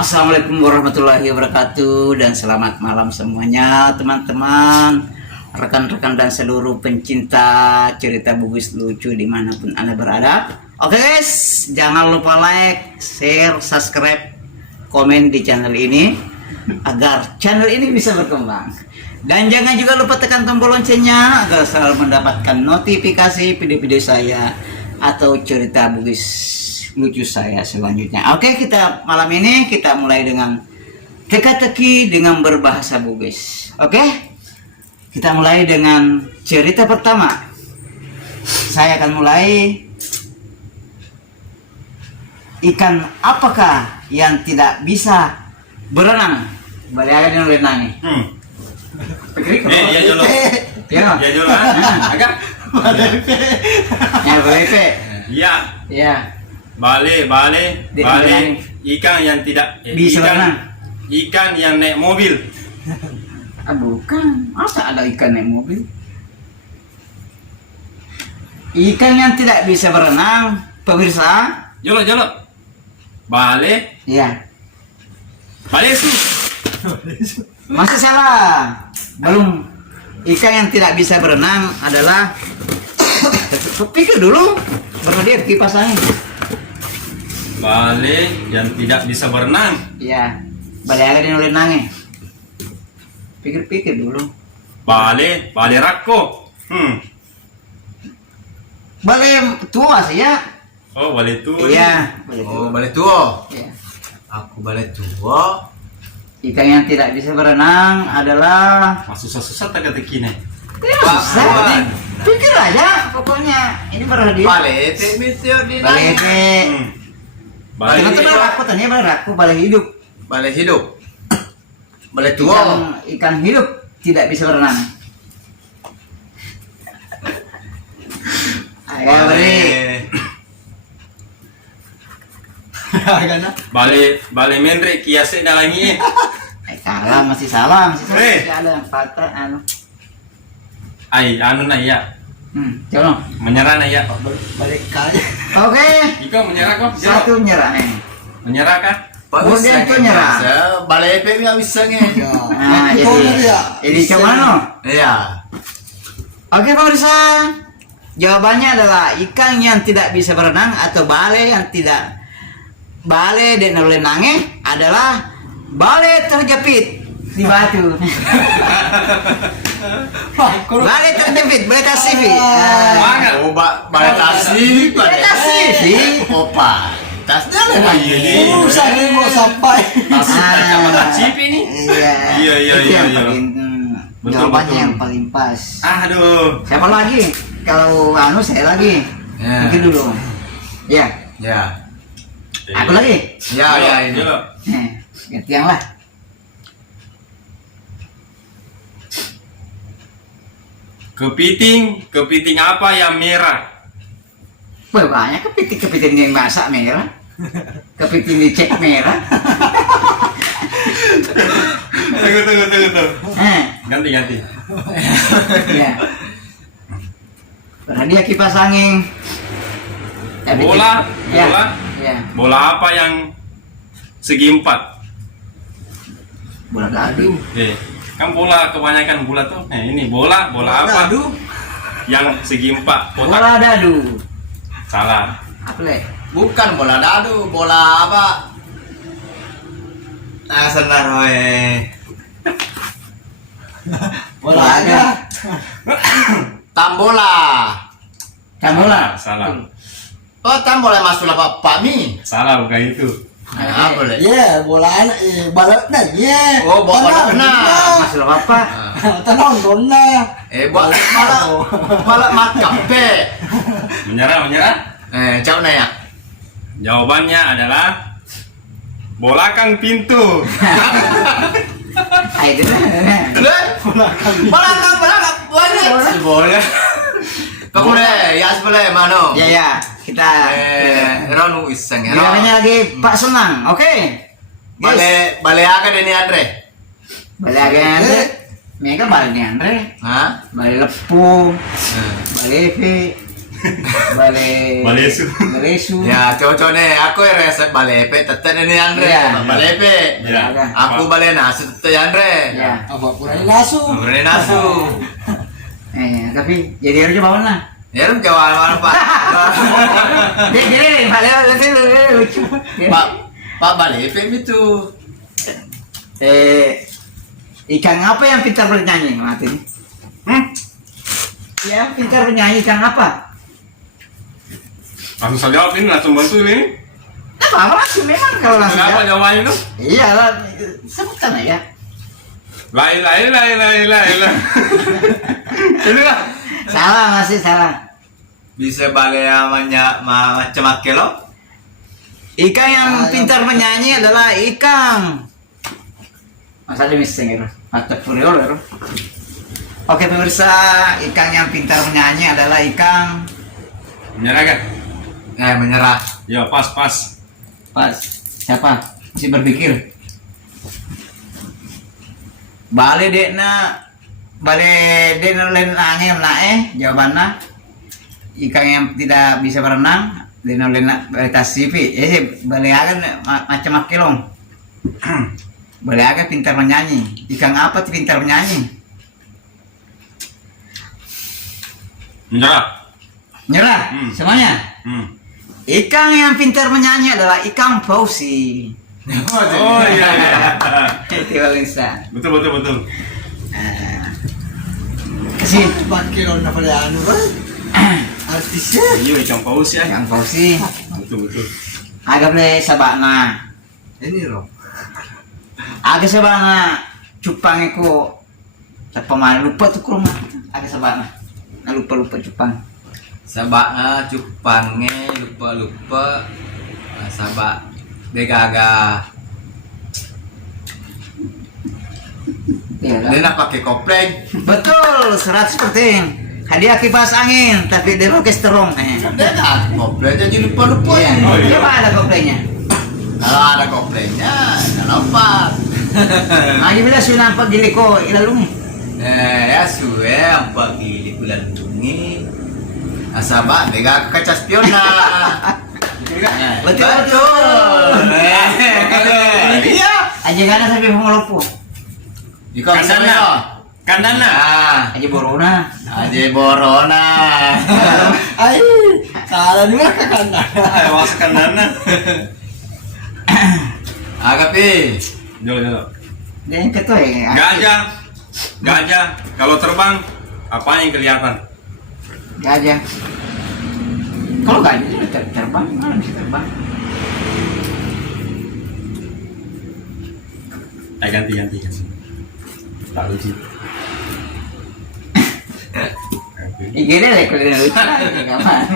Assalamualaikum warahmatullahi wabarakatuh dan selamat malam semuanya teman-teman, rekan-rekan dan seluruh pencinta cerita bugis lucu dimanapun Anda berada. Oke guys, jangan lupa like, share, subscribe, komen di channel ini agar channel ini bisa berkembang. Dan jangan juga lupa tekan tombol loncengnya agar selalu mendapatkan notifikasi video-video saya atau cerita bugis lucu saya selanjutnya. Oke, kita malam ini kita mulai dengan teka-teki dengan berbahasa bugis. Oke, kita mulai dengan cerita pertama. Saya akan mulai. Ikan apakah yang tidak bisa berenang? Balik aja dengan berenang nih. Ya jolo. Ya jolo. Agak. Ya balik. Ya. Ya. Balik. Ikan yang tidak bisa berenang. Ikan yang naik mobil. Bukan. Masa ada ikan naik mobil? Ikan yang tidak bisa berenang, pemirsa. Jolo. Balik. Iya. Balik su. Masih salah. Belum. Ikan yang tidak bisa berenang adalah pikir dulu. Baru dia kipas angin. Balik yang tidak bisa berenang. Iya. Balik aja dia nulis nangis. Pikir-pikir dulu. Balik rako. Balik tua sih ya. Oh, balik tu. Iya. Balik tua. Oh, balik tua. Iya. Aku balik tua. Ikan yang tidak bisa berenang adalah Susah teka-teki nih. ya, susah. Pikir aja pokoknya. Ini baru dia. Balik misio di Balik. Balik. Itu aku tanya aku balik hidup. Balik hidup. Balik tua. Ikan hidup tidak bisa berenang. Ayo Balik mendrek kiasnya dalangi. salah masih salah. Eh. Tidak ada fakta anu. Anu na ya. Coba. Menyerah na ya. Balik kali. Oke. Iko menyerah kok. Satu nyerah nih. Menyerah kah? Kemudian itu nyerah. Balik pe nggak bisa nge. Nah, jadi coba no. Iya. Oke pemirsa, jawabannya adalah ikan yang tidak bisa berenang atau bale yang tidak bale dan nange adalah bale terjepit di batu. Bale terjepit, bale tasifi. Oh, balik tasik. Bale tasifi. Opa. Tasnya lah. Iya. Sering mau sampai. Kacamata chip ini. Iya. Itu yang Iya. paling Betul, jawabannya betul. yang paling pas. Aduh. Siapa lagi? Kalau anu saya lagi. Ya. Pikir dulu. Ya. Ya. Aku lagi. Ya ini. Jolo. Ganti yang lah. Kepiting apa yang merah? Banyak kepiting yang masak merah. Kepiting dicek merah. Tunggu. Ganti. Ya. Karena dia kipas angin. Bola. Ya. Bola apa yang segi 4? Bola dadu. Kan bola kebanyakan bola tuh. Ini bola apa? Yang segi 4 kotak. Bola dadu. Salah. Apa le? Bukan bola dadu, bola apa? Sebentar, bola aja. Tambola. Bola. Salah. Oh, tambola masuk apa Pak Mi? Salah bukan itu. Apa boleh? Iya, bola anak, baloknya, iya. Oh, bola benar. Masuk apa? Tenang, dona. Bola makap pe. Menyerah. Cak nanya. Jawabannya adalah bola kang pintu. Ayo Bola banyak. Bola. Boleh, ya boleh mano. Ya. Kita Ronu iseng ya. gilirannya lagi Pak Senang. Oke. Guys. Bale aga deni Andre. Balik lagi Andre. Mega balik nih Andre. Hah? Balik lepu. Balik Evi. Balesu. Balesu. Ya, cocok nih. Aku yang resep balepe, teten ini Andre. Iya. Balepe. Ya. Aku bale nasu teten Andre. Ya. Apa kurang nasu? Bale nasu. Tapi jadi harus coba mana? Ya, lu jawab mana Pak? Jadi lucu. Pak balepe itu. Ikan apa yang pintar bernyanyi mati? Yang pintar bernyanyi ikan apa? Langsung saja jawab ini, langsung bantu ini. Apa langsung memang kalau langsung Kenapa jawab. jawabannya itu? Iya lah, sebutan aja. Lai. Itu lah. Salah masih salah. Bisa bale macam akelo? Ikan yang pintar menyanyi adalah ikan. Masa dia missing itu? Atau furiol itu? Oke pemirsa, ikan yang pintar menyanyi adalah ikan. Menyerah kan? Menyerah. Ya, pas. Pas. Siapa? Masih berpikir. Bale dekna len angin nae jawabannya ikan yang tidak bisa berenang dena len tas sipi bale agan macam akilong. Bale agan pintar menyanyi. Ikan apa tuh pintar menyanyi? Menyerah. Nyerah semuanya. Ikan yang pintar menyanyi adalah ikan pausi. Oh iya. Itu bisa. Betul. Kasih Pakai orang pada anu kan? Artisnya. Iya, ikan paus ya. ikan pausi. Betul. Agak boleh sabana. Ini loh. Agak sabana cupang itu. Siapa mana lupa tuh kurang. Agak sabana. Nah, lupa cupang. Sabak cupangnya lupa. Sabak degaga. Iya kan? Dia nak pakai kopling. Betul, 100%. Hadiah kipas angin, tapi dia pakai sterong. Dia nak kopling jadi lupa. Iya. Oh, iya. Coba ada koplenya. Kalau ada koplingnya, nggak lompat. Ayo bila sudah nampak gili ko ilalungi. Ya suwe apa gili bulan bungi. Asaba dega kaca spion na. Betul. Iya. Aja gana sampai pengolopo. Ikaw Kandana. Aja borona. Aje borona. Ay, salah juga ke kanan. Awas kandana. Agapi. Jo. Dan ketua ya. Gajah. Kalau terbang, apa yang kelihatan? Gajah. Kalau gajah itu terbang, mana bisa terbang? Ganti. Tak lucu. Igede deh kalau dia lucu. Gampang.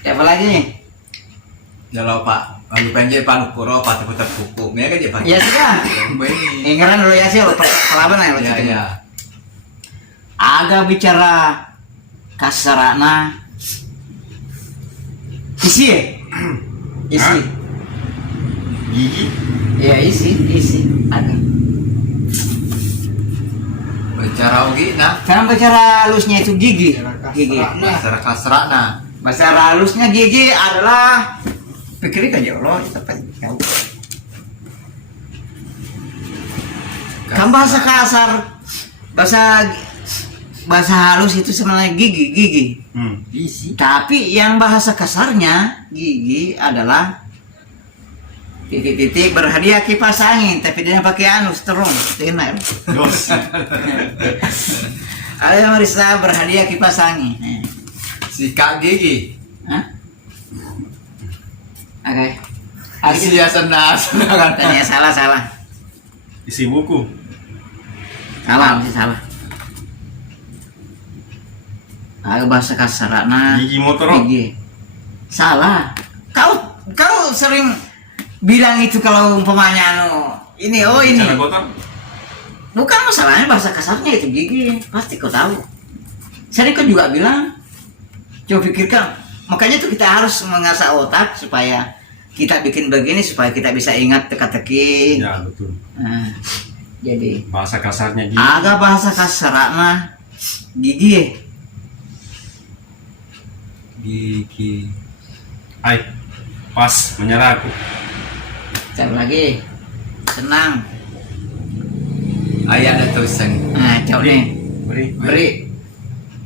Siapa lagi nih? Jalo Pak, lalu pengen Pak Puro Pak putar kuku. Mereka aja Pak. Ya sudah. Ini. Inggeran dulu ya sih, lo pelaban ya lo. Ya. Agak bicara kasarana. Isi ya? Isi. Gigi. Ya isi. Ada. Bicara ugi nah. Sekarang bicara halusnya itu gigi. Gigi. Bicara kasrana. Bahasa halusnya gigi adalah pikirin aja Allah tepat tahu. Kan bahasa kasar, bahasa halus itu sebenarnya gigi. Isi. Tapi yang bahasa kasarnya gigi adalah titik-titik berhadiah kipas angin, tapi dia pakai anus terus, tenar. Dos. Ada yang merisa berhadiah kipas angin. Sikat gigi. Hah? Oke. Isi ya senas. Katanya salah. Isi buku. Salah, masih salah. Agak bahasa kasarana. Gigi motor. Gigi. Salah. Kau sering bilang itu kalau umpamanya ini ini. Cara kotor. Bukan masalahnya bahasa kasarnya itu gigi. Pasti kau tahu. Sering kau juga bilang. Coba pikirkan. Makanya tuh kita harus mengasah otak supaya kita bikin begini supaya kita bisa ingat teka-teki. Ya betul. Nah, Jadi Bahasa kasarnya gigi. agak bahasa kasar mah gigi. Gigi. Hai, pas menyerah aku. Cari lagi. Tenang. Ayah ada tulisan. Nah, cok nih. Beri.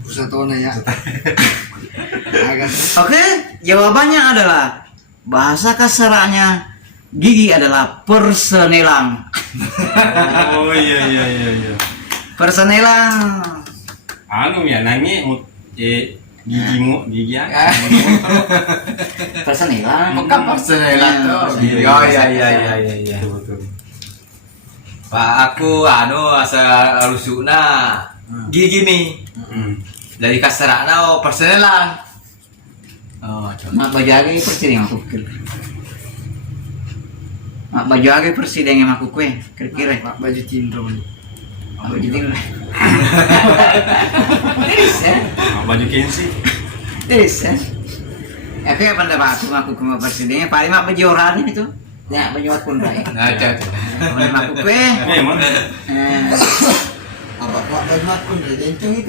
Pusat tona ya. Agak Oke, jawabannya adalah bahasa kasarnya gigi adalah persenilang. Oh iya. Persenilang. Anu ya nangi gigimu gigi ya. Persenilang. Bukan persenilang tuh. Oh iya. Betul. Pak aku asa rusukna gigi nih. Dari kasarana persenilang. Oh, Mak baju lagi presiden yang aku kira. Mak baju lagi presiden yang aku kue kira-kira. Pak baju tindro. Mak baju tinggal. Terus ya. Baju Kensi. Terus ya. Ya kayak pendapat aku ke presidennya paling mak baju orang itu. Ya baju pun baik. Nah, cak. Paling aku kue. Memang. Apa Pak baju makun dari itu.